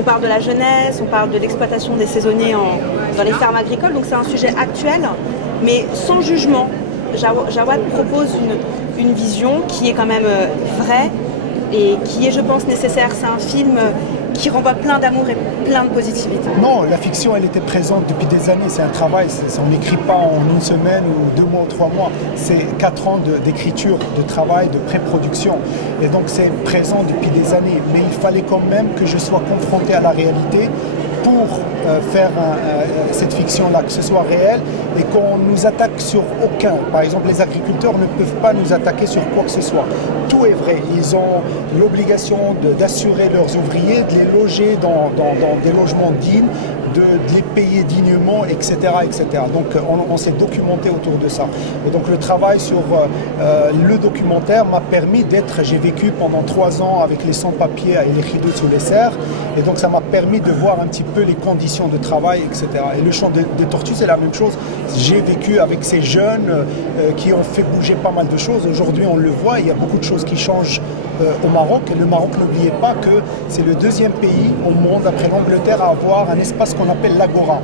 On parle de la jeunesse, on parle de l'exploitation des saisonniers dans les fermes agricoles, donc c'est un sujet actuel, mais sans jugement. Jawad propose une vision qui est quand même vraie et qui est, je pense, nécessaire. C'est un film qui renvoie plein d'amour et plein de positivité. Non, la fiction, elle était présente depuis des années. C'est un travail. On n'écrit pas en une semaine ou 2 mois ou 3 mois. C'est 4 ans d'écriture, de travail, de pré-production. Et donc, c'est présent depuis des années. Mais il fallait quand même que je sois confronté à la réalité pour faire cette fiction-là, que ce soit réel et qu'on nous attaque sur aucun. Par exemple, les agriculteurs ne peuvent pas nous attaquer sur quoi que ce soit. Tout est vrai. Ils ont l'obligation d'assurer leurs ouvriers, de les loger dans des logements dignes, de les payer dignement, etc. etc. Donc on s'est documenté autour de ça. Et donc le travail sur le documentaire m'a permis d'être, j'ai vécu pendant 3 ans avec les sans-papiers et les rideaux sous les serres, et donc ça m'a permis de voir un petit peu les conditions de travail, etc. Et le chant des tortues, c'est la même chose. J'ai vécu avec ces jeunes qui ont fait bouger pas mal de choses. Aujourd'hui, on le voit, il y a beaucoup de choses qui changent au Maroc. Et le Maroc, n'oubliez pas que c'est le 2e pays au monde après l'Angleterre à avoir un espace qu'on appelle l'Agora.